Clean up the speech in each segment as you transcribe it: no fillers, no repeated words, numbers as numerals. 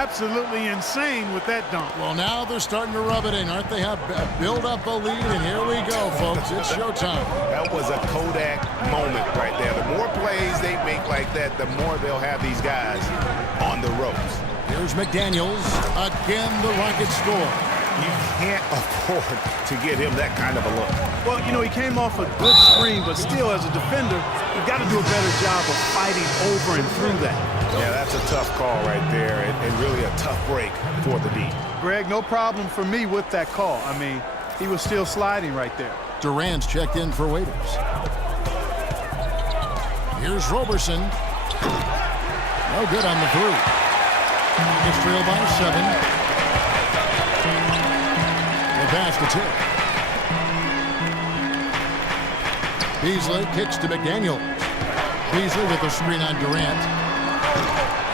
absolutely insane with that dunk. Well, now they're starting to rub it in, aren't they? Have build up a lead, and here we go, folks. It's showtime. That was a Kodak moment right there. The more plays they make like that, the more they'll have these guys on the ropes. Here's McDaniels. Again, the Rockets score. You can't afford to give him that kind of a look. Well, you know, he came off a good screen, but still, as a defender, you've got to do a better job of fighting over and through that. Yeah, that's a tough call right there, and really a tough break for the D. Greg, no problem for me with that call. I mean, he was still sliding right there. Durant's checked in for waiters. Here's Roberson. No good on the three. It's trailed by 7. The pass to Tick. Beasley kicks to McDaniels. Beasley with a screen on Durant.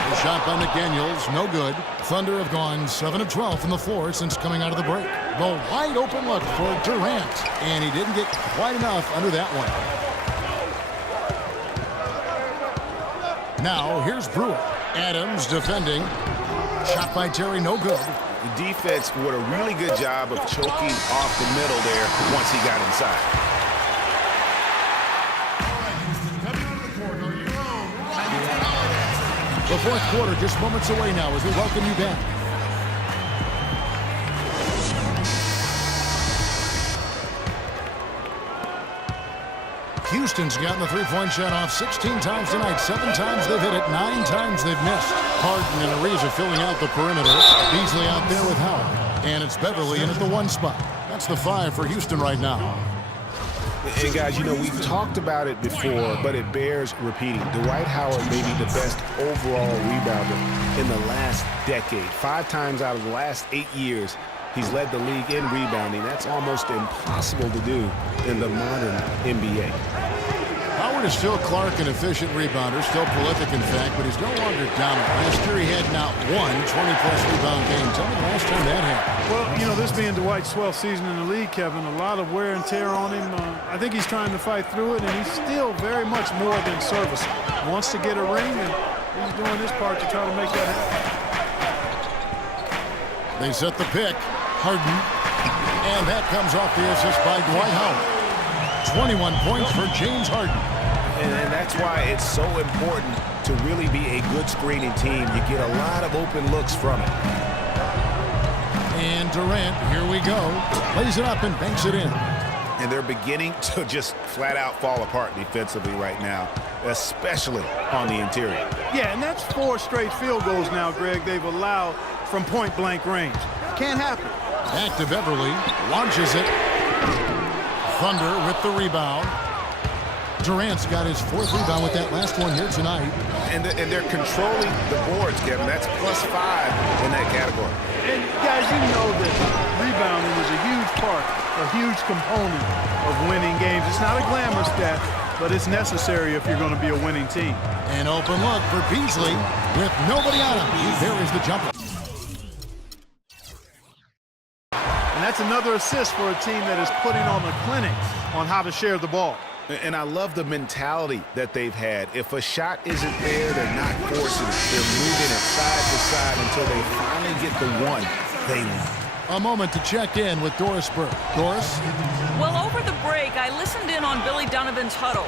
The shot by McDaniels, no good. Thunder have gone 7 of 12 from the floor since coming out of the break. The wide open look for Durant, and he didn't get quite enough under that one. Now here's Brewer. Adams defending. Shot by Terry, no good. The defense did a really good job of choking off the middle there once he got inside. The fourth quarter just moments away now as we welcome you back. Houston's gotten the three-point shot off 16 times tonight. 7 times they've hit it, 9 times they've missed. Harden and Ariza filling out the perimeter. Beasley out there with Howard. And it's Beverly in at the 1 spot. That's the 5 for Houston right now. And guys, you know, we've talked about it before, but it bears repeating. Dwight Howard may be the best overall rebounder in the last decade. 5 times out of the last 8 years, he's led the league in rebounding. That's almost impossible to do in the modern NBA. Howard is still Clark, an efficient rebounder, still prolific in fact, but he's no longer dominant. Last year he had not one 20-plus rebound game. Tell me the last time that happened. Well, you know, this being Dwight's 12th season in the league, Kevin, a lot of wear and tear on him. I think he's trying to fight through it, and he's still very much more than serviceable. Wants to get a ring, and he's doing his part to try to make that happen. They set the pick. Harden. And that comes off the assist by Dwight Howard. 21 points for James Harden. And that's why it's so important to really be a good screening team. You get a lot of open looks from it. And Durant, here we go. Lays it up and banks it in. And they're beginning to just flat out fall apart defensively right now, especially on the interior. Yeah, and that's 4 straight field goals now, Greg, they've allowed from point-blank range. Can't happen. Back to Beverly. Launches it. Thunder with the rebound. Durant's got his 4th rebound with that last one here tonight. And they're controlling the boards, Kevin. That's +5 in that category. And, guys, you know that rebounding is a huge part, a huge component of winning games. It's not a glamour stat, but it's necessary if you're going to be a winning team. An open look for Beasley with nobody on him. He buries the jumper. And that's another assist for a team that is putting on a clinic on how to share the ball. And I love the mentality that they've had. If a shot isn't there, they're not forcing it. They're moving it side to side until they finally get the one they want. A moment to check in with Doris Burke. Doris? Well, over the break, I listened in on Billy Donovan's huddle.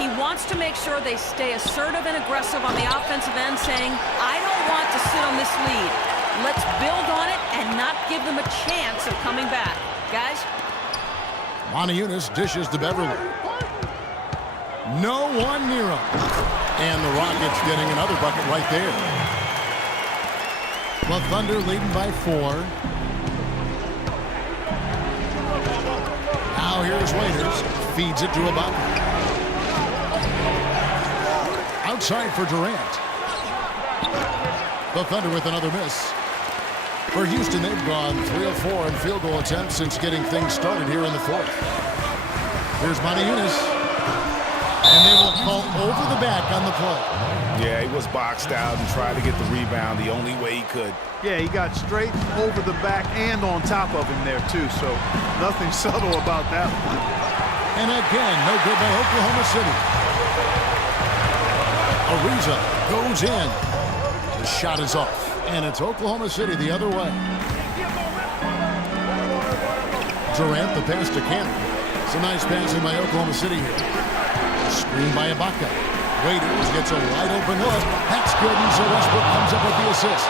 He wants to make sure they stay assertive and aggressive on the offensive end, saying, I don't want to sit on this lead. Let's build on it and not give them a chance of coming back. Guys? Moniunas dishes to Beverly. No one near him. And the Rockets getting another bucket right there. The Thunder leading by 4. Now here's Waiters. Feeds it to Ibaka. Outside for Durant. The Thunder with another miss. For Houston, they've gone 3 of 4 in field goal attempts since getting things started here in the 4th. Here's Moniunas. And they will call over the back on the play. Yeah, he was boxed out and tried to get the rebound the only way he could. Yeah, he got straight over the back and on top of him there, too. So nothing subtle about that one. And again, no good by Oklahoma City. Ariza goes in. The shot is off. And it's Oklahoma City the other way. Durant, the pass to Cannon. It's a nice passing by Oklahoma City here. Screen by Ibaka. Waiters gets a wide open look. That's good, and so Westbrook comes up with the assist.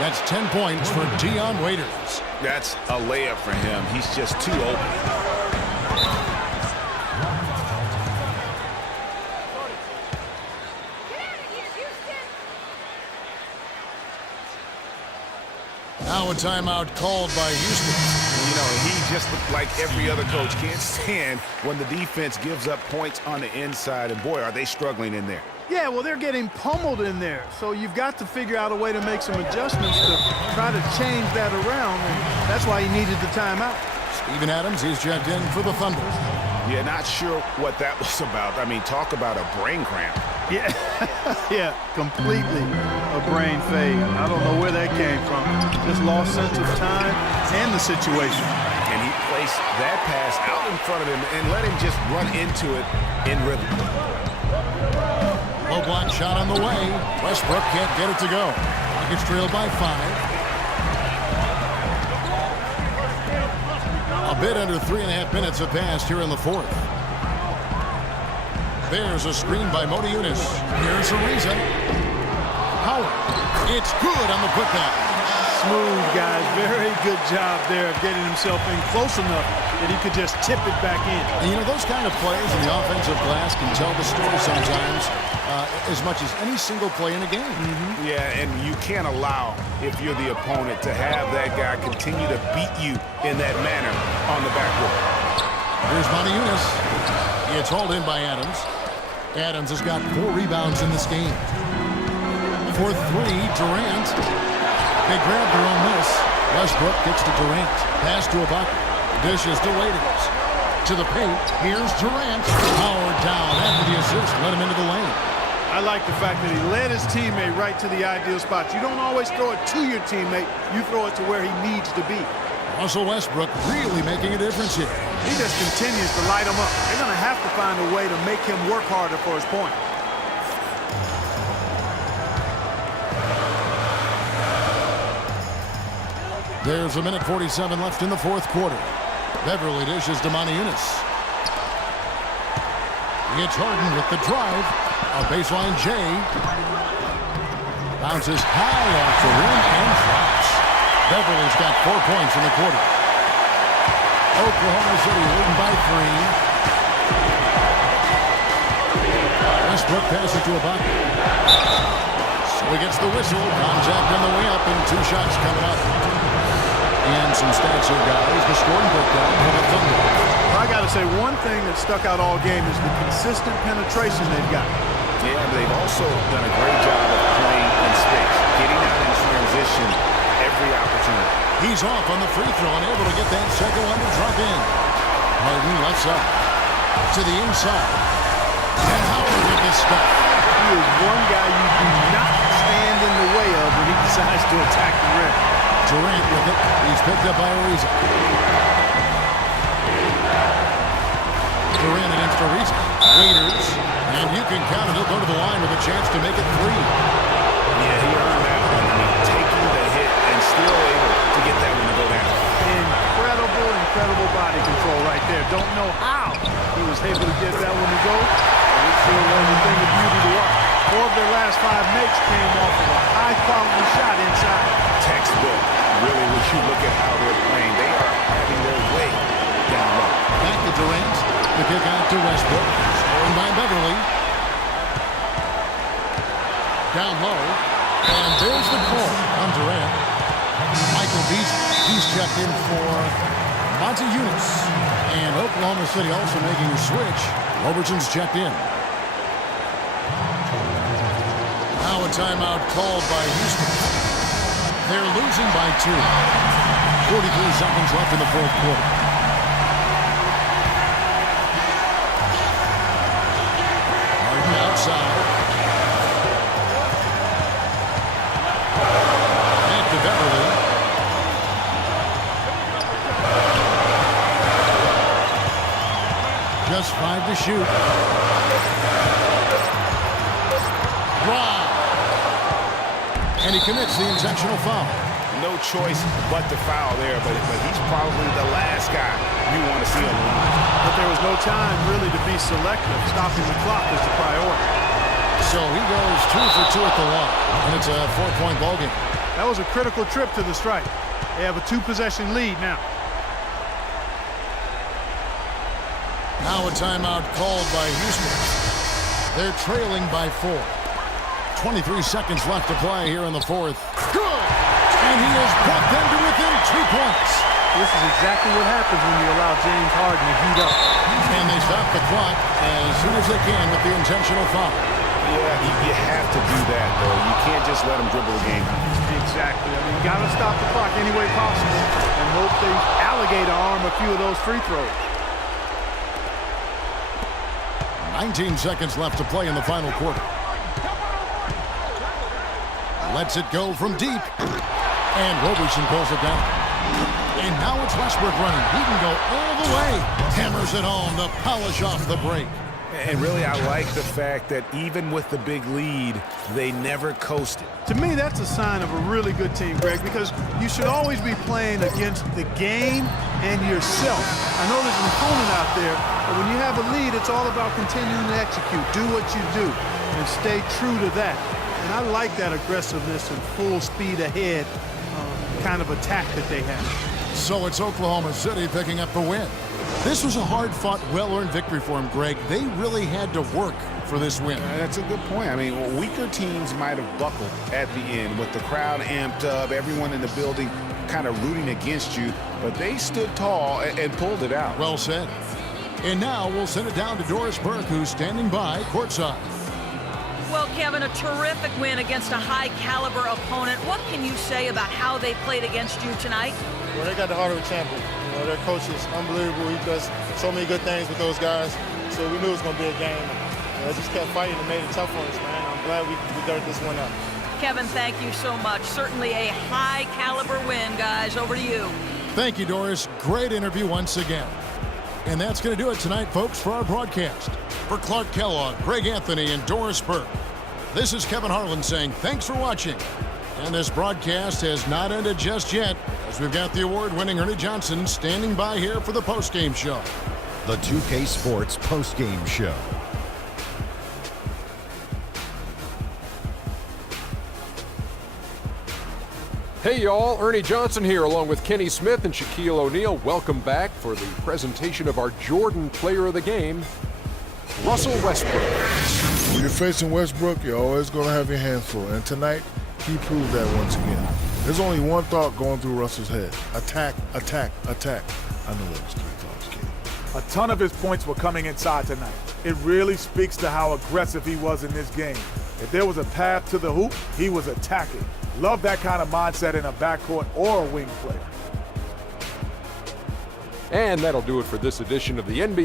That's 10 points for Dion Waiters. That's a layup for him. He's just too open. Now a timeout called by Houston. You know, he just looked like every other coach. Can't stand when the defense gives up points on the inside. And, boy, are they struggling in there. Yeah, well, they're getting pummeled in there. So you've got to figure out a way to make some adjustments to try to change that around. And that's why he needed the timeout. Steven Adams, he's checked in for the Thunder. Yeah, not sure what that was about. I mean, talk about a brain cramp. Yeah, yeah, completely a brain fade. I don't know where that came from. Just lost sense of time and the situation. And he placed that pass out in front of him and let him just run into it in rhythm. Low block shot on the way. Westbrook can't get it to go. Rockets trail by 5. A bit under 3.5 minutes have passed here in the fourth. There's a screen by Modi Yunus. Here's Ariza. Howard. It's good on the putback. Smooth, guys. Very good job there of getting himself in close enough that he could just tip it back in. And you know, those kind of plays in the offensive glass can tell the story sometimes as much as any single play in a game. Yeah, and you can't allow, if you're the opponent, to have that guy continue to beat you in that manner on the backboard. Here's Modi Yunus. It's hauled in by Adams. Adams has got 4 rebounds in this game. For 3, Durant. They grab their own miss. Westbrook gets to Durant. Pass to Ibaka. Dishes to Waiters. To the paint. Here's Durant. Howard down after the assist. Let him into the lane. I like the fact that he led his teammate right to the ideal spot. You don't always throw it to your teammate. You throw it to where he needs to be. Russell Westbrook really making a difference here. He just continues to light him up. They're going to have to find a way to make him work harder for his point. There's a minute 47 left in the fourth quarter. Beverly dishes to Moni Yunus. It's Harden with the drive. A baseline J. Bounces high off the rim and drops. Beverly's got 4 points in the quarter. Oklahoma City leading by 3. Westbrook passes to Ibaka. So he gets the whistle. Contact on the way up and 2 shots coming up. And some stats here, guys. The scoring breakdown for the Thunder. Well, I got to say, one thing that stuck out all game is the consistent penetration they've got. Yeah, but they've also done a great job of playing in space, getting out in transition every opportunity. He's off on the free throw and able to get that second one to drop in. Harden lets up to the inside. And Howard with the stuff. He is one guy you do not stand in the way of when he decides to attack the rim. Durant with it. He's picked up by Ariza. Durant against Ariza. Waiters. And you can count it. He'll go to the line with a chance to make it 3. Yeah, he earned that one. I mean, taking the hit and still able to get that one to go down. Incredible body control right there. Don't know how he was able to get that one to go. But it sure was a thing of beauty to watch. 4 of their last 5 makes came off of a high-quality shot inside. Textbook. Really, when you look at how they're playing, they are having their way down low. Back to Durant. The kick out to Westbrook. Scoring by Beverly. Down low. And there's the call on Durant. Michael Beasley. He's checked in for Monty Yunus. And Oklahoma City also making a switch. Robertson's checked in. Now a timeout called by Houston. They're losing by 2. 43 seconds left in the fourth quarter. Harden outside. Back to Beverly. Just 5 to shoot. Drive. And he commits the intentional foul. No choice but to foul there, but he's probably the last guy you want to see on the line. But there was no time really to be selective. Stopping the clock was the priority. So he goes 2 for 2 at the line, and it's a 4-point ball game. That was a critical trip to the strike. They have a 2-possession lead now. Now a timeout called by Houston. They're trailing by 4. 23 seconds left to play here in the fourth. Good! And he has brought them to within 2 points. This is exactly what happens when you allow James Harden to heat up. And they stop the clock as soon as they can with the intentional foul. Yeah, you have to do that, though. You can't just let him dribble the game. Exactly. I mean, you got to stop the clock any way possible and hope they alligator arm a few of those free throws. 19 seconds left to play in the final quarter. Lets it go from deep. And Roberson pulls it down. And now it's Westbrook running. He can go all the way. Hammers it home to polish off the break. And really, I like the fact that even with the big lead, they never coasted. To me, that's a sign of a really good team, Greg, because you should always be playing against the game and yourself. I know there's an opponent out there, but when you have a lead, it's all about continuing to execute. Do what you do and stay true to that. And I like that aggressiveness and full speed ahead kind of attack that they have. So it's Oklahoma City picking up the win. This was a hard-fought, well-earned victory for them, Greg. They really had to work for this win. That's a good point. I mean, weaker teams might have buckled at the end with the crowd amped up, everyone in the building kind of rooting against you, but they stood tall and pulled it out. Well said. And now we'll send it down to Doris Burke, who's standing by courtside. Well, Kevin, a terrific win against a high-caliber opponent. What can you say about how they played against you tonight? Well, they got the heart of a champion. You know, their coach is unbelievable. He does so many good things with those guys. So we knew it was going to be a game. They just kept fighting and made it tough on us, man. I'm glad we dirted this one up. Kevin, thank you so much. Certainly a high-caliber win, guys. Over to you. Thank you, Doris. Great interview once again. And that's going to do it tonight, folks, for our broadcast. For Clark Kellogg, Greg Anthony, and Doris Burke, this is Kevin Harlan saying thanks for watching. And this broadcast has not ended just yet, as we've got the award-winning Ernie Johnson standing by here for the postgame show. The 2K Sports postgame show. Hey y'all, Ernie Johnson here along with Kenny Smith and Shaquille O'Neal. Welcome back for the presentation of our Jordan Player of the Game, Russell Westbrook. When you're facing Westbrook, you're always going to have your hands full. And tonight, he proved that once again. There's only one thought going through Russell's head. Attack, attack, attack. I know that was 3 thoughts, kid. A ton of his points were coming inside tonight. It really speaks to how aggressive he was in this game. If there was a path to the hoop, he was attacking. Love that kind of mindset in a backcourt or a wing player. And that'll do it for this edition of the NBA.